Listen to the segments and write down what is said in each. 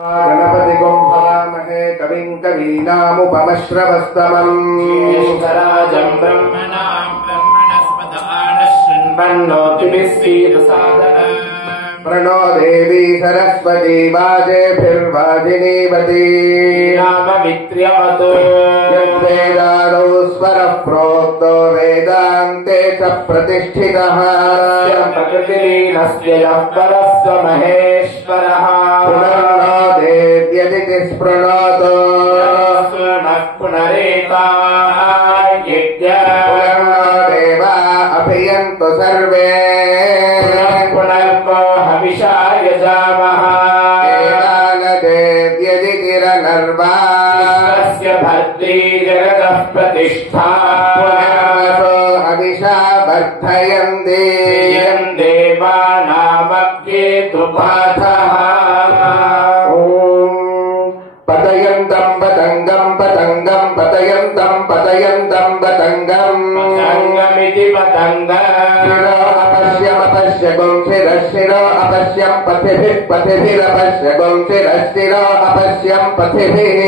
गणपतिगुं भवामहे कविं कवीनामुपमश्रवस्तमम् ज्येष्ठराजं ब्रह्मणां ब्रह्मणस्पत आनश्रृण्वन्नोतिभिः सीदसादनम् प्रणो देवी सरस्वती वाजेभिर्वाजिनीवती नाममित्र्यवतु यद्वेदादौ स्वरः प्रोक्तो वेदान्ते च प्रतिष्ठितः प्रकृतिलीनस्य यः परः स महेश्वरः पुनर्नो देव्यदिति स्पृणोतु पुनरेतायज्ञ पुनर्नो देवा अभियन्तु सर्वे हविषाय जामः देवानदेव्यदितिरनर्वा भद्री जगतः प्रतिष्ठा हविषा वर्धयन्ति देवानामप्येतुपाठः पतयन्तं पतङ्गं पतङ्गं पतयन्तं पतयन्तं पतङ्गम् पतङ्गमिति अपश्यमपश्यगुं शिरशिरो अपश्यं पथिभिः पथिभिरपश्यगुं शिरशिरो अपश्यं पथिभिः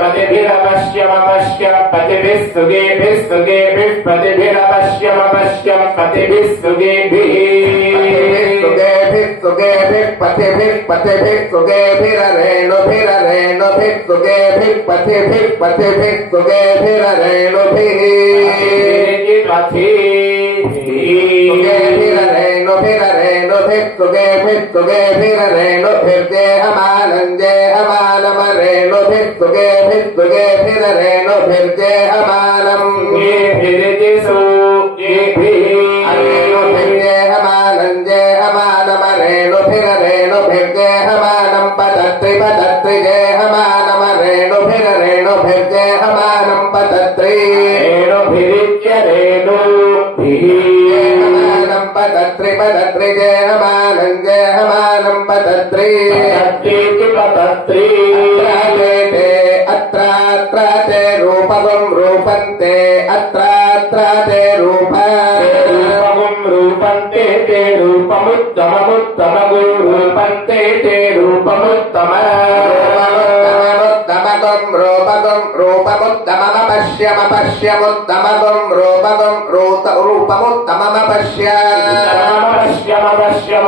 पतिभिरपश्यमपश्यं पतिभिः सुगेभिः सुगेभिः पतिभिरपश्यमपश्यं पतिभिः सुगेभिः सुगेभिः पथिभिः पथिभिः सुगेभिररेणुभिररेणुभिः सुगेभिः पथिभिः पथिभिः सुगेभिररेणुभिः सुगेभिररेणुभिररेणुभिः सुगेभिः सुगेभिररेणुभिर्देहमानञ्जेहमानमरेणुभिः सुगेभिः सुगेभिररेणुभिर्देहमानम् रेणुभिर्देहमानम् पतत्रि पतत्रि देहमानमरेणुभिररेणुभिर्देहमानम् पतत्रि देहमानम् पतत्रि पतत्रि देहमानम् पतत्रि अत्रात्र ते रूपगुं रूपन्ते अत्रात्र ते रूपन्ते ते रूपमुत्तममुत्तमगुं रूपन्ते ते रूपमुत्तमगुं रूपमुत्तममपश्यमपश्यमुत्तमगुं रूपमुत्तममपश्य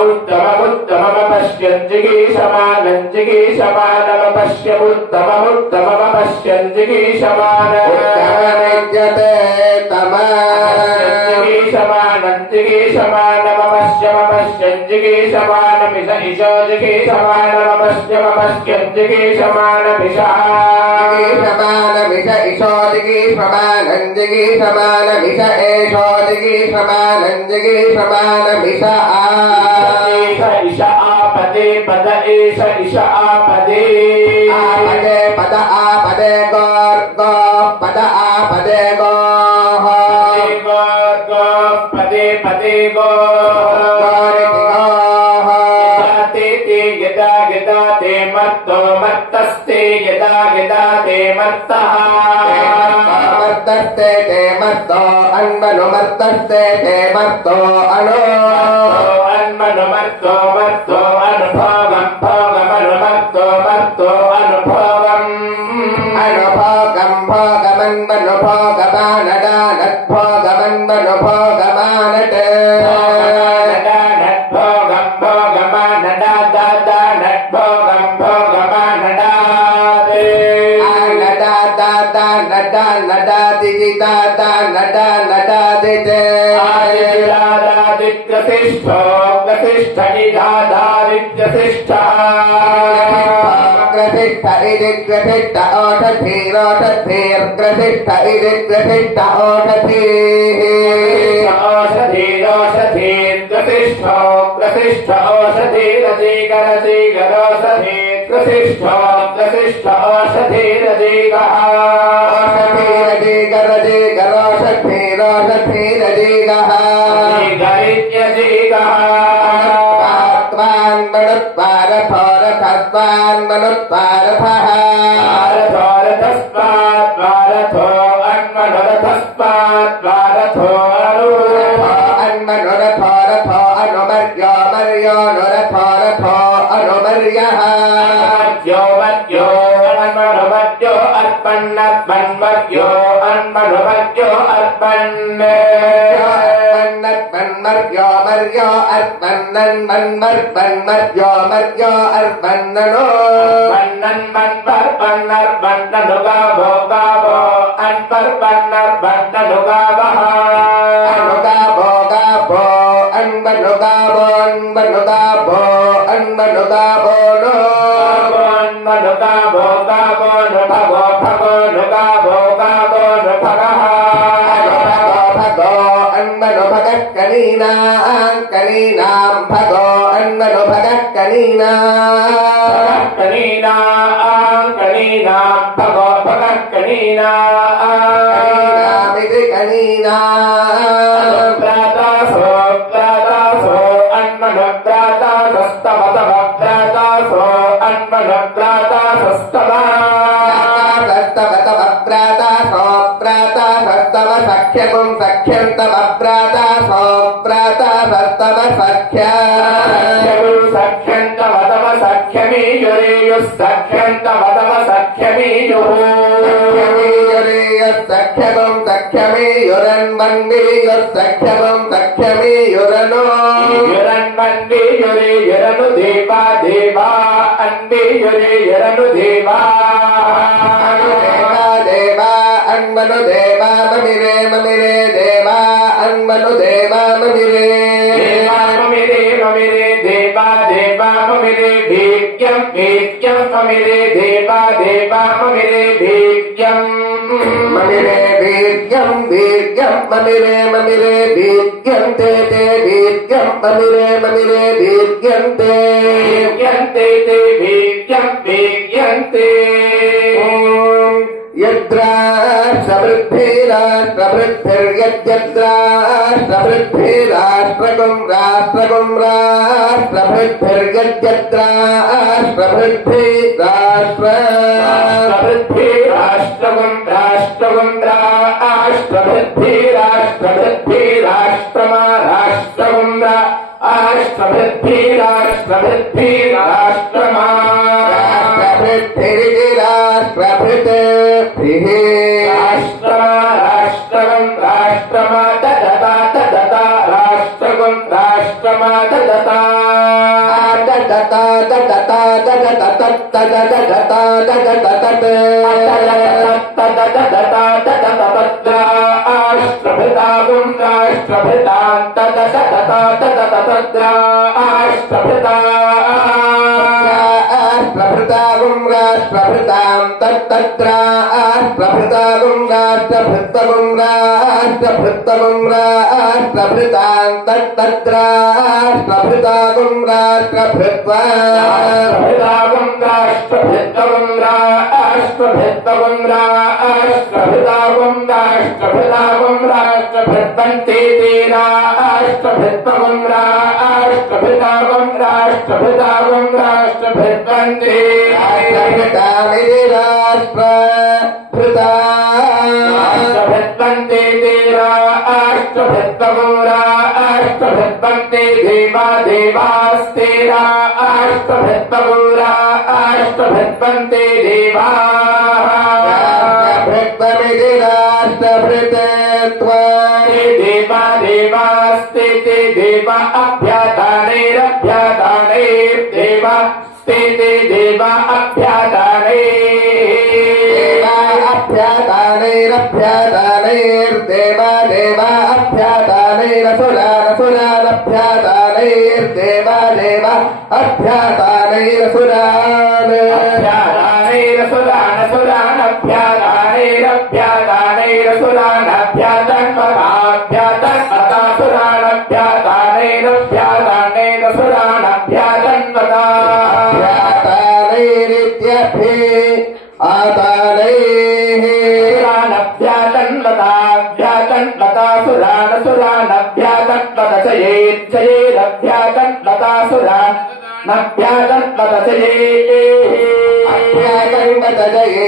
उत्तममुत्तममपश्यन्तिगीशमानञ्जिगीशमानमपश्यमुत्तममुत्तममपश्यन्तिगीशमानविद्यते तमश्यमपश्यन्तिगीशमानमपश्यन्तिगीशमानमिष ईशोदिगीशमानमिषः ईशोदिगीशमानञ्जिगीशमानमिष एषोदिगीशमानञ्जिगीशमानमिष ईश आपदे पद एष ईश आपदे आपदे पद आपदे गो पद आपदे गोः पदे पदे गो यदा यदा ते मत्तो मत्तस्ते यदा यदा ते मत्तः मत्तस्ते ते मत्तो अन्मनुमत्तस्ते ते मत्तो अनु अन्मनुमत्तो मत्तो अनुभोगं भोगमनुमत्तो मत्तो अनुभोगम् अनुभोगं भोगमन्मनुभोगमानदानद्भोगमन्मनुभोगमानत् ग्रसिष्ठ इति ग्रसिष्ठ ओषधीरोषधीर्ग्रसिष्ठ इति ग्रसिष्ठ ओषधीरोषधीर्ग्रसिष्ठो ग्रसिष्ठ ओषधीरजीगरजीगरोषधीर्ग्रसिष्ठो ग्रसिष्ठ ओषधीरजीगः ओषधीरजीगरोषधीरोषधीरजीगः अनुमर्यो अनुमर्यो अनुमर्यः मर्त्यो अन्मनुमर्त्यो अर्पन्नर्पन्मर्त्यो अन्मनुमर्त्यो अर्पन्नर्पन्मर्त्यो मर्यो अर्पन्नन्मन्मर्पन्मर्त्यो मर्यो अर्पन्ननो अन्मन्मन्पर्पन्नर्पन्ननुगावो गावो अन्पर्पन्नर्पन्ननुगावः अनुगावो गावो अन्मनुगावो अन्मनुगावो अन्मनुगावो नो अन्मनुगावो गावो नुभवो भवो नुगावो गावो नुभगः भगो अन्मनुभगः कनीनां कनीनां भगो अन्मनुभगः कनीनां कनीनां भगो भगः कनीनामिति कनीनां प्रातासो अन्मनुप्रातासस्तवतवप्रातासो अन्मनुप्रातासस्तव सख्यं सख्यं तव प्रातासो प्रातासस्तव सख्यन्तवतव सख्यमीयुरेयुः सख्यन्तवतव सख्यमीयुः सख्यं सख्यमीयुरन्वन्वीयुः सख्यं सख्यमीयुरनो युरन्वन्वीयुरेयुरनु देवा देवा अन्वीयुरेयुरनु देवा देवा अन्मनु देवा ममिरे ममिरे देवा अन्मनु देवा ममिरे देवा ममिरे ममिरे देवा देवा ममिरे भीक्यं भीक्यं ममिरे देवा देवा ममिरे भीक्यं ममिरे वीर्यं वीर्यं ममिरे ममिरे वीर्यं ते ते वीर्यं ममिरे ममिरे वीर्यं ते भीक्यन्ते ते भीक्यं भीक्यन्ते यद्राष्ट्रवृद्धिराष्ट्रवृद्धिराष्ट्रगुं राष्ट्रगुं राष्ट्रवृद्धिराष्ट्रगुं राष्ट्रगुं राष्ट्रवृद्धिराष्ट्रवृद्धिराष्ट्रमा राष्ट्रगुं राष्ट्रवृद्धिराष्ट्रवृद्धिराष्ट्रमा राष्ट्रवृद्धिः राष्ट्रगुं राष्ट्रमा ददता ददता राष्ट्रगुं राष्ट्रमा ददता ददता ददता ददता ददता ददता राष्ट्रभृतागुं राष्ट्रभृतां तददता तददता राष्ट्रभृतागुं राष्ट्रभृतां तत्तद्राष्ट्रभृतागुं राष्ट्रभृतगुं राष्ट्रभृतगुं राष्ट्रभृतां तत्तद्राष्ट्रभृतागुं राष्ट्रभृत्वा राष्ट्रभृतागुं राष्ट्रभृतगुं राष्ट्रभृतगुं राष्ट्रभृतागुं राष्ट्रभृतागुं राष्ट्रभृत्वन्ते ते राष्ट्रभृतगुं राष्ट्रभृतागुं राष्ट्रभृतागुं राष्ट्रभृत्वन्ते राष्ट्रभृतामिति राष्ट्रभृता राष्ट्रभृत्वन्ते ते राष्ट्रभृतगुं राष्ट्रभृत्वन्ते देवा देवास्ते राष्ट्रभृतगुं राष्ट्रभृत्वन्ते देवा राष्ट्रभृत्वमिति राष्ट्रभृतत्वा देवा देवास्ते ते देवा अभ्यादानैरभ्यादानैर्देवा स्ते ते देवा अभ्यादानैरभ्यादानैर्देवा देवा अभ्यादानैरसुरानसुरानभ्यादानैर्देवा देवा अभ्यादानैरसुरान् अभ्यादानैरित्यभि आदानैः सुरानभ्यातन्वता Prabhupada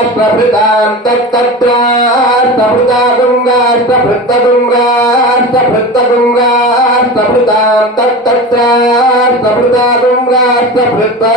गुङ्गाष्टभृताम् तत्तत्राष्टभृता गुङ्गाष्टभृत्तगुङ्गाष्टभृत्तगुङ्गाष्टभृताम् तत्तत्राष्टभृता गुङ्गाष्टभृत्ता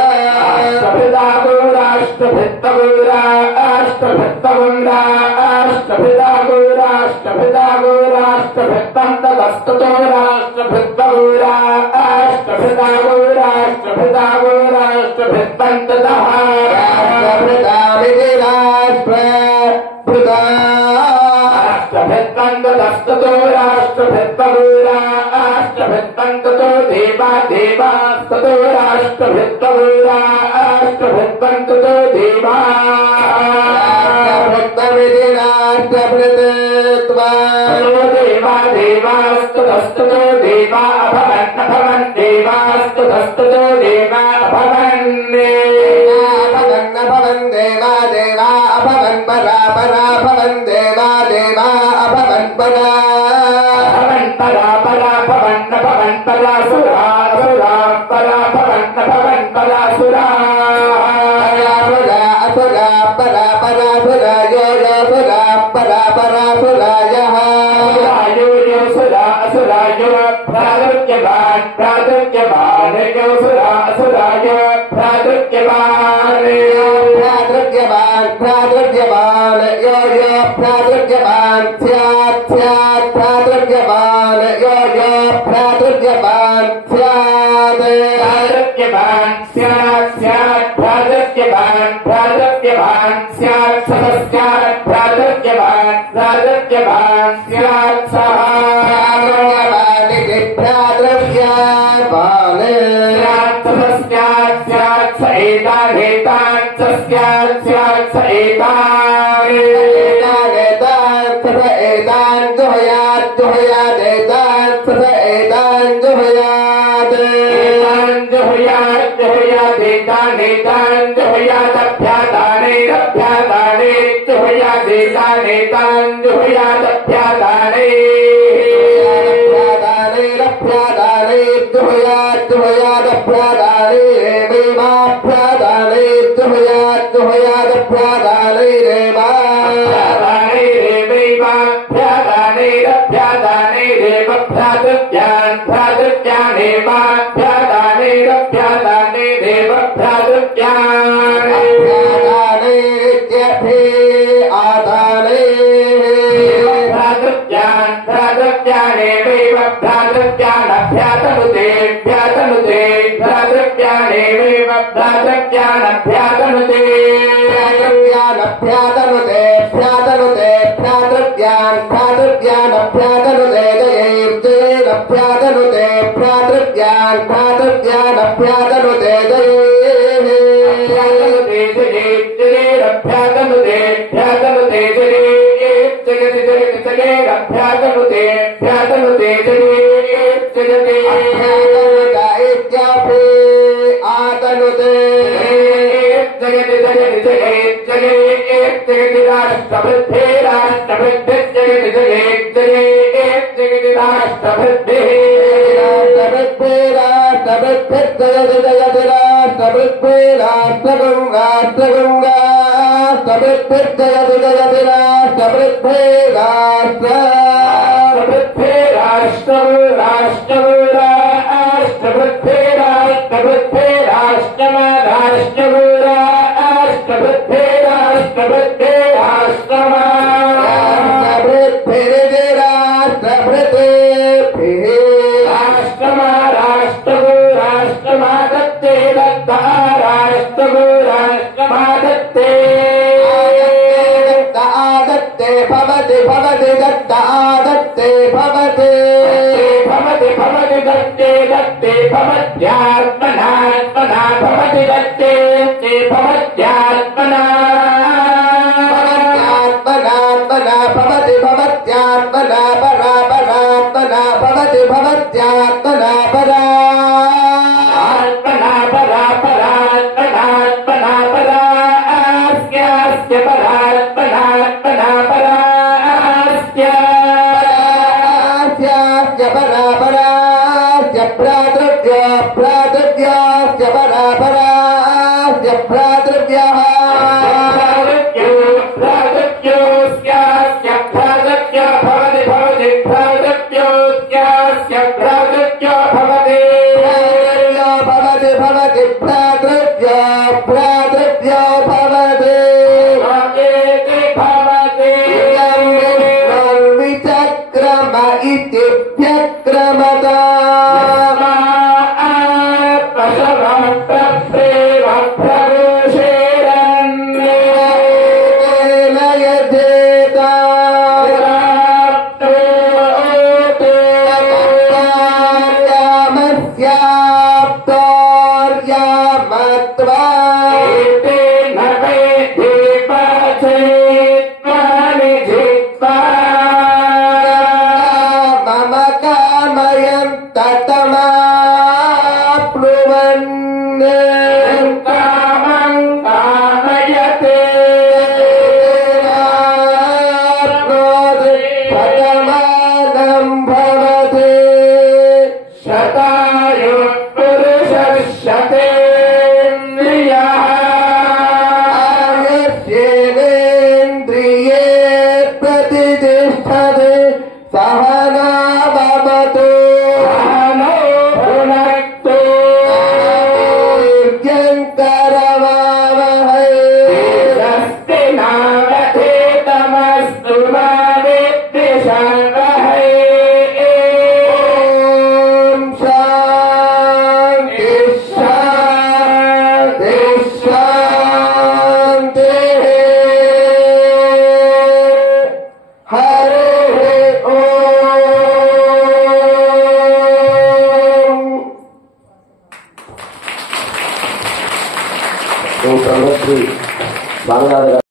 भ्रातृव्यः